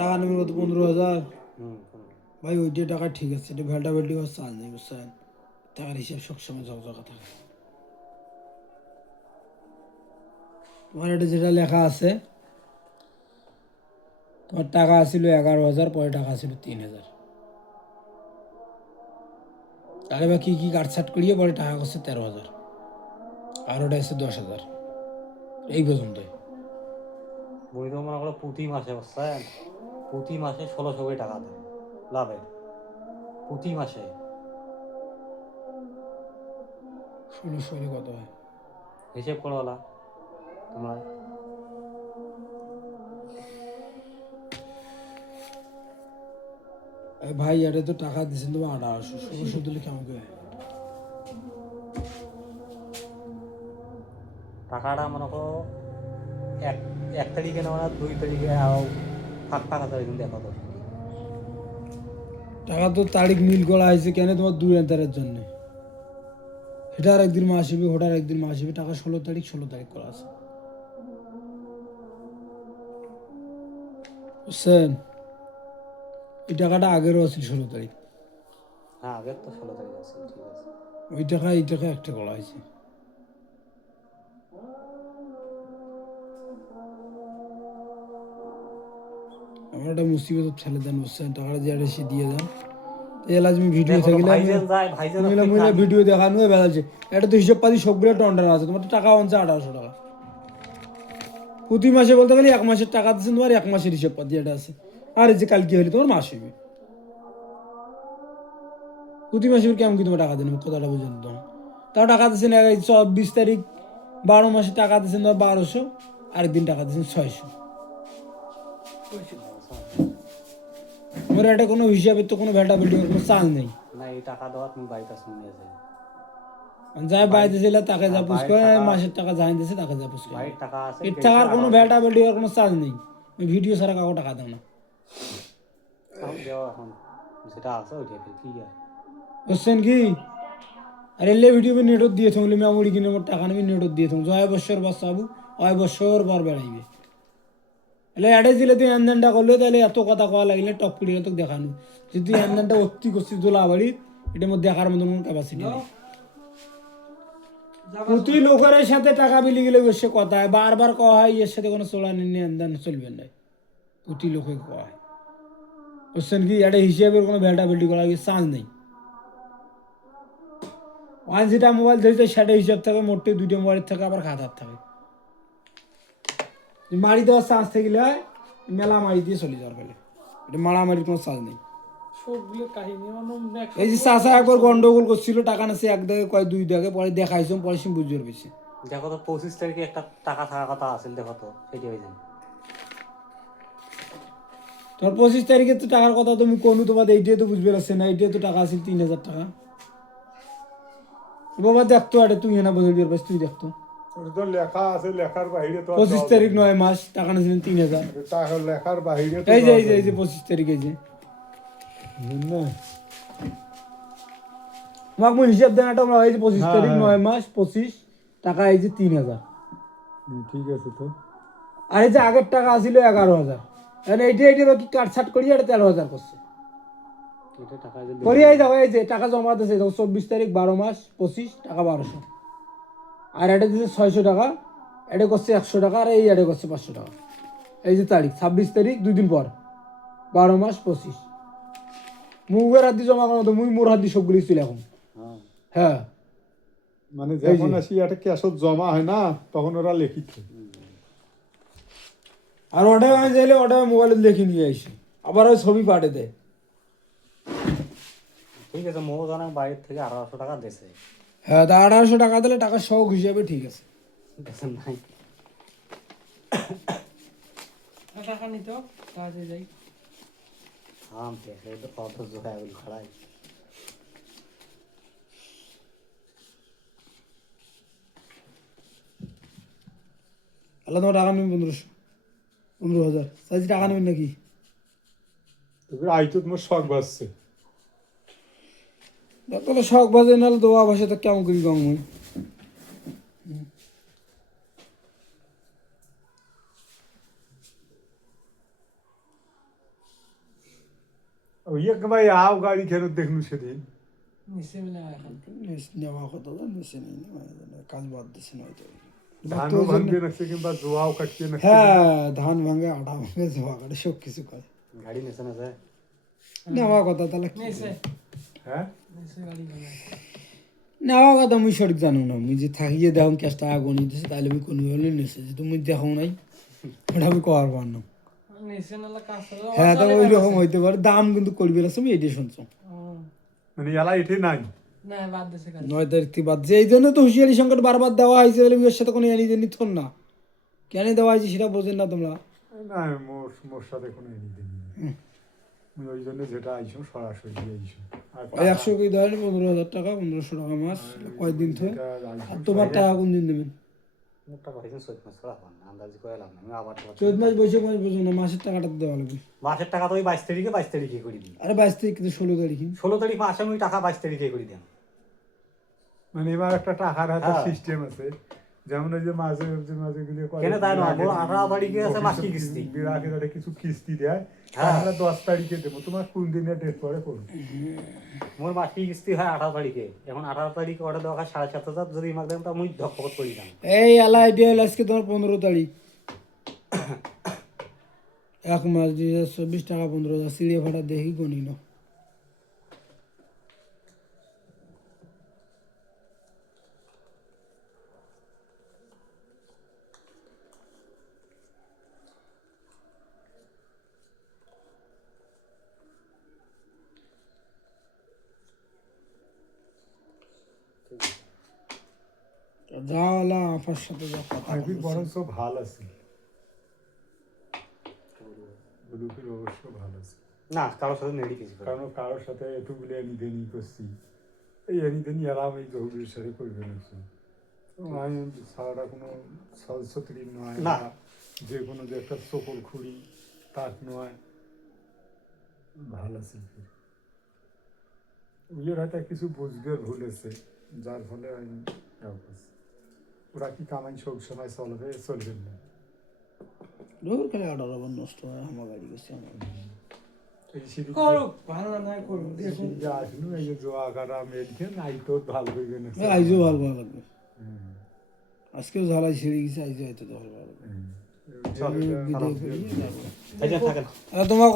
টাকা নেবেন কত? 15,000। ভাই ওইটা টাকা ঠিক আছে, এটা ভেল্টা ভেল্টি হওয়ার চান্স নেই, বুঝছেন? টাকার হিসাব সবসময় ঝকঝকা থাকে। তোমার এটা যেটা লেখা আছে, তোমার টাকা আসছিল 11,000, পরে টাকা আসছিল 3,000। আরে বা কি কি কাটছাট করিয়ে পরে টাকা করছে 13,000, আর ওটা এসে 10,000, এই পর্যন্তই। বই তো মনে করো প্রতি মাসে, বুঝছেন, প্রতি মাসে 1,600 করে টাকা দেয় লাভের, প্রতি মাসে। 16 কত হয় হিসেব করোলা তোমরা। ভাই? এটা তো টাকা দিচ্ছেন তোমার 1800, 1600 দিলে কেমন করে? টাকাটা মনে করো এক এক তারিখে নেওয়া, 2 তারিখে ফাঁক ফাঁকা তারিখ দেখো তো। টাকা তো তারিখ মিল করা হয়েছে কেন? তোমার 2 এন্টারের জন্য। এটা আর একদিন মাস আসবে, ওটার একদিন মাস আসবে। টাকা 16 তারিখ 16 তারিখ করা আছে, বুঝছেন? এই টাকাটা আগেরও আছে 16 তারিখ। হ্যাঁ, আগের তো 16 তারিখ আছে, ঠিক আছে। ওই টাকা এই টাকা একটা করা হয়েছে। আমার একটা মুসিবত ছেলে দেন, বুঝছেন? টাকাটা যে সে দিয়ে দেন, এলা তুমি ভিডিও থাকিলে ভিডিও দেখানো বেড়াচ্ছে। এটা তো হিসাব পাতি সবগুলো টন্ডার আছে। তোমার তো টাকা আনছে 1800 টাকা প্রতি মাসে, বলতে গেলে 1 মাসের টাকা দিচ্ছেন, তোমার 1 মাসের হিসাব পাতি এটা আছে। আর এই যে কালকে হলে তোমার মাস হইবে, প্রতি মাসে কেমন কি তোমার টাকা দেন? কথাটা বুঝেন তো। তাও টাকা দিচ্ছেন 24 তারিখ 12 মাসে টাকা দিচ্ছেন তোমার 1200, আরেকদিন টাকা দিচ্ছেন 600। তোমার এটা কোনো হিসাবে তো কোনো ভ্যাটা ভেল্টি কোনো চান্স নেই। না, এই টাকা দেওয়া তুমি বাড়িতে শুনে যাবে, যাই বাইরে ছিল তাকে যা পুষ করে, মাসের টাকা যাই দিয়েছে তাকে যা পুষ করে। বাড়ির টাকা আছে, এর টাকার কোনো ভ্যাটা ভেল্টি কোনো চান্স নেই। ভিডিও ছাড়া কাউকে টাকা দাও না, দেওয়া এখন যেটা আছে ওইটাই কি আর, বুঝছেন কি? আর এলে ভিডিও নেটত দিয়ে থাকলে মেমোরি কিনে আমার টাকা নেবে, নেটত দিয়ে থাকুন। 6 বছর বাঁচাবো, 6 বছর পর বেড়াইবে। এলে অ্যাডে দিলে তুই এনদেনটা করলে, তাহলে এত কথা কওয়া লাগলে টপ পিড়িয়ে তোকে দেখানো যে তুই এনদেনটা অতি করছিস দোলা বাড়ি, এটার মধ্যে দেখার মতন কোনো ক্যাপাসিটি নেই। প্রতি লোকের সাথে টাকা বিলি গেলে বসে কথা হয়, বারবার কওয়া হয় এর সাথে কোনো চোলা নিয়ে এনদেন চলবে না, প্রতি লোকে কওয়া হয়। বুঝছেন কি? এটা হিসাবের কোনো ভ্যালটা ভেল্টি করার চান্স নেই। ওয়ান যেটা মোবাইল ধরেছে সেটা হিসাব থাকে, মোটে 2টা মোবাইলের থাকে, আবার খাতার থাকে। মারি দেওয়ার চান্স থাকলে হয় মেলা মারি দিয়ে চলে যাওয়ার ফেলে, এটা মারামারির কোনো চান্স নেই। এই যে চাষা একবার গন্ডগোল করছিল, টাকা নাছে 1 দাগে কয় 2 দাগে, পরে দেখাইছো, পরে সে বুঝতে পেরেছে। দেখো তো 25 তারিখে একটা টাকা থাকার কথা আছে, দেখো তো সেটি হয়ে যায়। তোমার 25 তারিখে তো টাকার কথা তুমি কোনো, তোমার এইটাই তো বুঝবে পারছে না, এইটাই তো টাকা আছে 3,000 টাকা। বাবা দেখতো আরে তুই না বুঝে বের পাস, তুই দেখতো লেখা আছে, লেখার বাইরে তো 25 তারিখ 9 মাস টাকা নিয়েছিলেন 3,000। লেখার বাইরে এই যে এই যে 25 তারিখ, এই যে তোমাকে মই হিসাব দেন একটা, এই যে 25 তারিখ 9 মাস 25 টাকা, এই যে 3,000। ঠিক আছে তো। আর এই যে আগের টাকা আসিল 11,000, এইটা এইটা বাকি কাটছাট করিয়ে এটা 13,000 করছে। করিয়াই যাও, এই যে টাকা জমা দিয়েছে 24 তারিখ 12 মাস 25 টাকা 1200, আর এটা দিচ্ছে 600 টাকা, এটা করছে 100 টাকা, আর এই এটা করছে 500 টাকা। এই যে তারিখ 26 তারিখ 2 দিন পর 12 মাস 25, মুগের হাত দিয়ে জমা করানো তো মুই মোর হাত দিয়ে সবগুলি ছিল এখন। হ্যাঁ, মানে যখন আসি একটা ক্যাশত জমা হয় না, তখন ওরা লিখিত। আর ওটা আমি চাইলে ওটা মোবাইলে লিখে নিয়ে আসি, আবার ওই ছবি পাঠিয়ে দেয়। ঠিক আছে, মো জানা বাইরের থেকে 1800 টাকা দিয়েছে, হ্যাঁ তা 1800 টাকা দিলে টাকা শখ হিসাবে ঠিক আছে। দেখেন নাই টাকা নিত কাজে যাই থাম দেখে তো কত জোড়া ওই খড়াই আল্লাহ তোমার টাকা নেবেন 15,000 চাইছি টাকা নেবেন নাকি? তবে আইতো তোমার শখ বাজছে। তাহলে শখ বাজে নাহলে দোয়া ভাষা তো কেমন করি কম হয়। ওই এক ভাই আও গাড়ি খেলো দেখলু সেদিন। নিচে মিলে এখন নেওয়া কথা তো নিচে নেই কাজ বাদ দিচ্ছে না হয়তো। ধানও ভাঙবে নাকছে কিংবা জোয়াও কাটছে নাকছে। হ্যাঁ ধান ভাঙে আটা ভাঙে জোয়া কাটে সব কিছু করে গাড়ি নেছে না যায় নেওয়া কথা তাহলে কি নিচে হ্যাঁ নিচে গাড়ি গেলে নেওয়া কথা মুই সঠিক জানো না মুই যে থাকিয়ে দেখুন ক্যাশ টাকা গণি দিছে তাহলে আমি কোনো হলে নিছে যে তুমি দেখো নাই ওটা আমি করার পার না। নিচে নালে কাজ করে হ্যাঁ তো ওই রকম হইতে পারে দাম কিন্তু করবি না তুমি এটাই শুনছো মানে এলা এঠে নাই। না বাদ দিছে কাজ 9 তারিখ থেকে বাদ যে এই জন্য তো হুঁশিয়ারি সংকট বারবার দেওয়া হয়েছে বলে বিয়ের সাথে কোনো এনি দেনি থন না কেন দেওয়া হয়েছে সেটা বোঝেন না তোমরা। না মোর সাথে কোনো এনি দেনি নেই। আমি ওই জন্য যেটা আইসো সরাসরি আইসো। আর ওই 100 কি ধরেন 15,000 টাকা 1500 টাকা মাস কয়দিন তো যেটা আইসো আর তোমার টাকা কোন দিন দেবেন? মোটটা ভাইছেন 14 মাস করা পান আন্দাজ করে লাভ না আমি আবার চৈত মাস বৈশাখ মাস বোঝো না মাসের টাকাটা দেওয়া লাগবে। মাসের টাকা তো ওই 22 তারিখে করে দিই আরে 22 তারিখ কিন্তু 16 তারিখ 16 তারিখ মাসে আমি টাকা 22 তারিখে করে দিই মানে এবার একটা টাকার হাতে হ্যাঁ। সিস্টেম আছে। যেমন ওই যে মাঝে মাঝে গুলো কেন তাই নয়, মোর 18 তারিখে আছে মাসিক কিস্তি। বিরাকে ধরে কিছু কিস্তি দেয়। হ্যাঁ। আমরা 10 তারিখে দেবো। তোমার কোন দিনের ডেট পরে করো। মোর মাসিক কিস্তি হয় 18 তারিখে এখন 18 তারিখে অর্ডার দেওয়া হয় 7,500 যদি মাগ দেন তা মুই ধপকত করে দিতাম এই আলা আইডিয়া হলো আজকে তোমার 15 তারিখ 1 মাস 2024 টাকা 15,000 সিলিয়ে ফাটা দেখি গনি না যা হলো আপার সাথে যা কথা আইবির বলছে। বরঞ্চ ভাল আছে। গ্রুপের অবশ্য ভালো আছে। না কারোর সাথে নেড়ি কিছু করে কারণ কারোর সাথে এতগুলো এনি দেনি করছি। এই এনি দেনি আরাম এই জহুরের সাথে করবে না। তো আমি সারাটা কোনো সলসত্রী নয় না। বা যে কোনো যে একটা সকল খুঁড়ি তার নয় ভালো আছে। ওদের হয়তো কিছু বুঝবে ভুলেছে যার ফলে আমি ওরা কি কামাই সব সময় চলবে চলবে না। দূর খেলে 18 বার নষ্ট হয় আমার গাড়ি গেছে আমার এই সিঁড়ি করুক ভালো না নাই করুক দেখুন যে আসলো এই যে জোয়া কাটা মেলছেন আই তো ভালো করবে না। আইজও ভালো ভালো লাগবে হুম। আজকেও ঝালাই ছিঁড়ে গেছে আইজও হয়তো ভালো লাগবে চল, এটা বিদায় খারাপ করি দিয়ে- তারপর। এই যে থাকেন আর তোমার